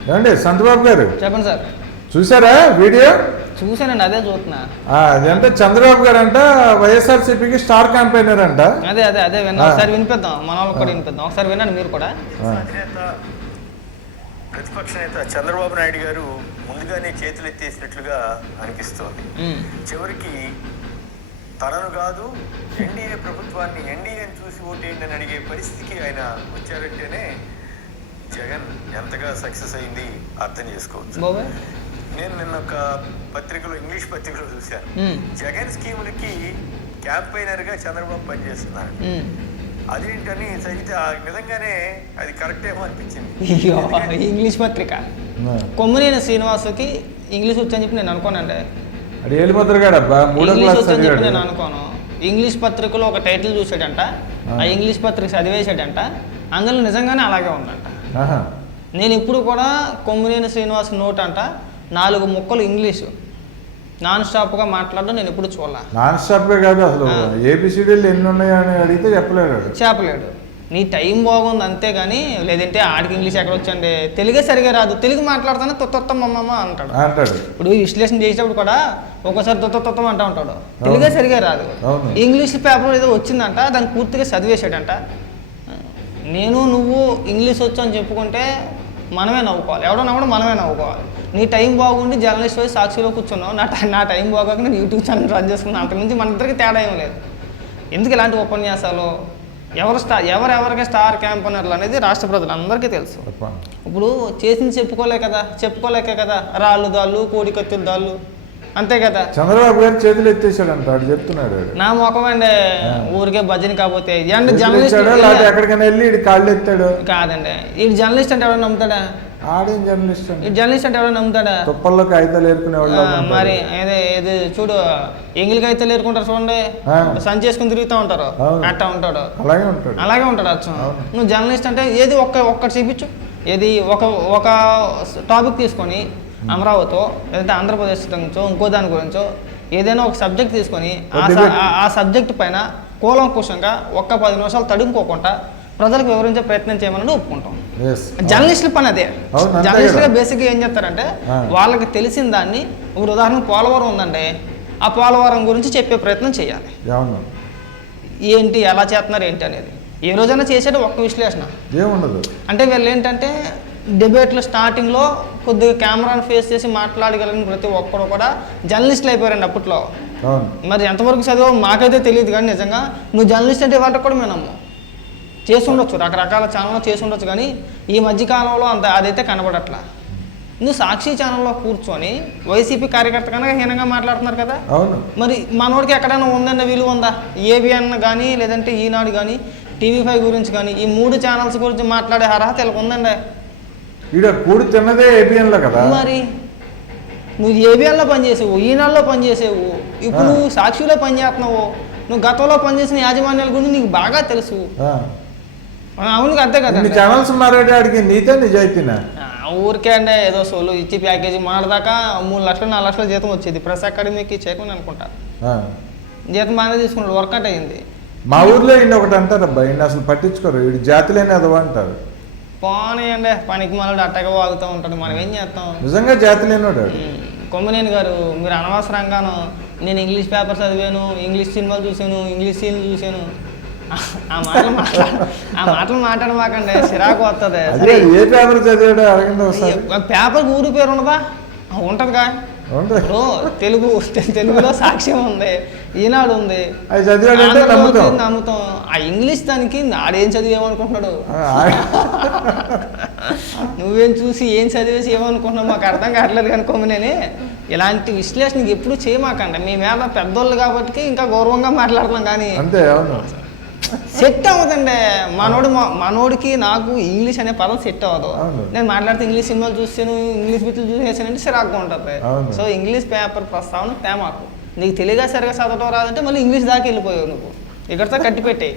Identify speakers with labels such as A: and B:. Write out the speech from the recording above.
A: ఏమండి సంతబాబు గారు?
B: చెప్పండి సార్.
A: చూసారా వీడియో?
B: చూసానండి అదే చూస్తున్నా.
A: ఆ, అదంటే చంద్రబాబు గారు అంట వైఎస్ఆర్సీపీకి స్టార్ క్యాంపెయినర్ అంట.
B: అదే అదే అదే విన్నా. ఒకసారి వినిపిద్దాం మన వాళ్ళకి కూడా వినిపిద్దాం. ఒకసారి వినండి మీరు కూడా.
C: ప్రతిపక్ష నేత చంద్రబాబు నాయుడు గారు ముందుగానే చేతులు ఎత్తేసినట్లుగా అనిపిస్తోంది. చివరికి తనను కాదు ఎన్డీఏ ప్రభుత్వాన్ని ఎన్డీఏని చూసి ఓటేయండి అని అడిగే పరిస్థితికి ఆయన వచ్చారంటేనే జగన్ ఎంతగా సక్సెస్ అయింది అర్థం చేసుకోవచ్చు?
B: బాబాయ్?
C: నేను నిన్న ఒక పత్రికలో ఇంగ్లీష్ పత్రికలో చూశాను. జగన్ స్కీములకి క్యాంపెయినర్గా చంద్రబాబు పనిచేస్తున్నారు
B: ఉమ్.
C: అదేంటని చదివితే ఆ నిజంగానే అది కరెక్ట్ ఏమో అనిపించింది.
B: ఇంగ్లీష్ పత్రిక. కొమ్మినేని శ్రీనివాసుకి ఇంగ్లీష్ వచ్చని చెప్పి నేను అనుకోనండి.
A: అది
B: ఇంగ్లీష్
A: క్లాస్
B: వచ్చని చెప్పి
A: చదివాడు.
B: నేను అనుకోను. ఇంగ్లీష్ పత్రికలో ఒక టైటిల్ చూసాడంట
A: ఆ.
B: ఇంగ్లీష్ పత్రిక చదివేశాడంట. అందులో నిజంగానే అలాగే ఉందంట. నేను ఇప్పుడు కూడా కొమ్మినేని శ్రీనివాస్ నోట్ అంట నాలుగు ముక్కలు ఇంగ్లీషు. నాన్ స్టాప్గా మాట్లాడడం నేను ఎప్పుడు చూడలే.
A: నాన్ స్టాప్ కాదు అసలు. ఏబిసిడీలు ఎన్ని ఉన్నాయని అడిగితే చెప్పలేడు వాడు.
B: చేపలేడు నీ టైం బాగుంది అంతే కానీ లేదంటే ఆడికి ఇంగ్లీష్ ఎక్కడ వచ్చండి? తెలుగే సరిగా రాదు. తెలుగు మాట్లాడుతానే తొత్త మమ్మమ్మ అంటాడు.
A: అంటాడు.
B: ఇప్పుడు విశ్లేషణ చేసేటప్పుడు కూడా ఒక్కోసారి తొత్త తొత్తం అంటా ఉంటాడు. తెలుగే సరిగా రాదు. ఇంగ్లీష్ పేపర్ ఏదో వచ్చిందంట దాన్ని పూర్తిగా చదివేశాడంట. నేను నువ్వు ఇంగ్లీష్ వచ్చు అని చెప్పుకుంటే మనమే నవ్వుకోవాలి. ఎవడో నవ్వడం మనమే నవ్వుకోవాలి. నీ టైం బాగుండి జర్నలిస్ట్ పోయి సాక్షిలో కూర్చున్నావు. నా టైం నా టైం బాగోక నేను యూట్యూబ్ ఛానల్ రన్ చేసుకున్నాను అంతకుమించి మన ఇద్దరికి తేడా ఏం లేదు. ఎందుకు ఇలాంటి ఉపన్యాసాలు? ఎవరు స్టార్ ఎవరెవరికి స్టార్ క్యాంపనర్లు అనేది రాష్ట్ర ప్రజలందరికీ తెలుసు.
A: తప్ప.
B: ఇప్పుడు చేసింది చెప్పుకోలే కదా. చెప్పుకోలేకే కదా. రాళ్ళు దాళ్ళు కోడి కత్తులు దాళ్ళు. అంతే కదా.
A: చంద్రబాబు గారు చేతులు ఎత్తేసాడంట వాడు చెప్తున్నాడు.
B: నా ముఖం అండి ఊరికే భజన కాకపోతే
A: చేతులు
B: జర్నలిస్ట్
A: ఎక్కడికైనా వెళ్ళి ఇటు కాళ్ళు ఎత్తాడు?
B: కాదండి. ఈ జర్నలిస్ట్ అంటే ఎవరైనా నమ్ముతాడా?
A: ఆడేం జర్నలిస్ట్
B: ఈ జర్నలిస్ట్ అంటే ఎవరైనా నమ్ముతాడా?
A: తుప్పల్లో కాగితాలు ఏరుకునే వాళ్ళు
B: ఆ, మరి ఏదే ఇది చూడు ఎంగిలికి అయితే లేరుకుంటారు చూడండి. సంచి చేసుకుని తిరుగుతూ ఉంటారు. అట్టా ఉంటాడు.
A: అలాగే ఉంటాడు.
B: అలాగే ఉంటాడు అచ్చం. నువ్వు జర్నలిస్ట్ అంటే ఏది ఒక్క ఒక్కటి చూపించు. ఏది ఒక ఒక టాపిక్ తీసుకొని అమరావతితో లేదంటే ఆంధ్రప్రదేశ్ గురించో ఇంకో దాని గురించో ఏదైనా ఒక సబ్జెక్ట్ తీసుకొని ఆ సబ్జెక్ట్ పైన కూలంకుషంగా ఒక్క పది నిమిషాలు తడుముకోకుండా ప్రజలకు వివరించే ప్రయత్నం చేయమని ఒప్పుకుంటాం. జర్నలిస్టుల పని అదే.
A: కదా.
B: బేసిక్గా ఏం చేస్తారంటే. వాళ్ళకి తెలిసిన దాన్ని ఇప్పుడు ఉదాహరణ పోలవరం ఉందండి ఆ పోలవరం గురించి చెప్పే ప్రయత్నం చేయాలి. ఏంటి ఎలా చేస్తున్నారు ఏంటి అనేది. ఏ రోజైనా చేసేది ఒక్క విశ్లేషణ.
A: ఏముండదు.
B: అంటే వీళ్ళు ఏంటంటే డిబేట్లో స్టార్టింగ్లో కొద్దిగా కెమెరాను ఫేస్ చేసి మాట్లాడగలిగిన ప్రతి ఒక్కరు కూడా జర్నలిస్టులు అయిపోయారండి అప్పట్లో. మరి ఎంతవరకు చదివో మాకైతే తెలియదు కానీ నిజంగా నువ్వు జర్నలిస్ట్ అంటే వాటికి కూడా మేము నమ్మం. చేసి ఉండొచ్చు రకరకాల ఛానల్లో చేసి ఉండొచ్చు కానీ ఈ మధ్య కాలంలో అంత అదైతే కనబడట్లా. నువ్వు సాక్షి ఛానల్లో కూర్చొని వైసీపీ కార్యకర్త కనుక హీనంగా మాట్లాడుతున్నారు కదా.
A: అవును.
B: మరి మనోడికి ఎక్కడైనా ఉందన్న విలువ ఉందా? ఏబిఎన్ కానీ లేదంటే ఈనాడు కానీ టీవీ ఫైవ్ గురించి కానీ ఈ మూడు ఛానల్స్ గురించి మాట్లాడే అర్హత వీళ్ళకి ఉందండి.
A: ఈడ కూడి తిన్నదే ఏబిఎన్లో కదా?
B: మరి నువ్వు ఏబిఎన్లో పనిచేసావు ఈనాడులో పనిచేసావు ఇప్పుడు. నువ్వు సాక్షిలో పనిచేస్తున్నావు నువ్వు గతంలో పనిచేసిన యాజమాన్యాల గురించి నీకు బాగా తెలుసు. అవును అంతే కదా.
A: ఛానల్స్ ఉన్నారంటే ఆడికి నీతే నిజాయితీనా?
B: ఊరికే అంటే ఏదో సోలు ఇచ్చి ప్యాకేజీ మాడదాకా మూడు లక్షలు నాలుగు లక్షల జీతం వచ్చేది. ప్రెస్ అకాడమీకి చేయకుండా అనుకుంటా. జీతం బాగానే తీసుకున్నాడు వర్కౌట్ అయ్యింది
A: మా ఊర్లో ఈయన ఒకటి అంటారు అబ్బా ఈయన అసలు పట్టించుకోరు. వీడు జాతి లేని అదవ అంటారు.
B: పోనీయండి పనికి మనల్ని అట్టగా వాగుతూ ఉంటాడు. మనం ఏం చేస్తాం?
A: నిజంగా జాతి లేనివాడు
B: కొమ్మినేని గారు మీరు అనవసరంగాను నేను ఇంగ్లీష్ పేపర్ చదివాను ఇంగ్లీష్ సినిమాలు చూశాను ఇంగ్లీష్ సీన్లు చూశాను. ఆ మాటలు మాట్లా ఆ మాటలు మాట్లాడమాకండి చిరాకు వస్తుంది
A: ఏ పేపర్ చదివాడో అడగండి ఒకసారి.
B: పేపర్ ఊరి పేరు ఉండదా? ఉంటదిగా. ఇప్పుడు తెలుగు తెలుగులో సాక్ష్యం ఉంది. ఈనాడు ఉంది.
A: అది చదివాడంటే
B: ఆంధ్రజ్యోతి
A: నమ్ముతాం.
B: నమ్ముతాం. ఆ ఇంగ్లీష్ దానికి నాడేం చదివేమనుకుంటున్నాడు? నువ్వేం చూసి ఏం చదివేసి ఏమనుకుంటున్నావు? మాకు అర్థం కావట్లేదు కానీ కొమ్మినేని ఇలాంటి విశ్లేషణ ఎప్పుడు చేయమాకండి. మీ మీద పెద్దోళ్ళు కాబట్టి ఇంకా గౌరవంగా మాట్లాడుతున్నాం కానీ
A: అంతే
B: సెట్ అవ్వదండి. మనోడు మనోడికి నాకు ఇంగ్లీష్ అనే పదం సెట్ అవ్వదు. నేను మాట్లాడితే ఇంగ్లీష్ సినిమాలు చూసాను ఇంగ్లీష్ బిట్లు చూసేసానంటే సిరాగ్గా ఉంటుంది. సో ఇంగ్లీష్ పేపర్ ప్రస్తావన తేమాకు. నీకు తెలియగా సరిగా చదవడం రాదంటే మళ్ళీ ఇంగ్లీష్ దాకా వెళ్ళిపోయావు నువ్వు. ఇక్కడితో కట్టి పెట్టేయి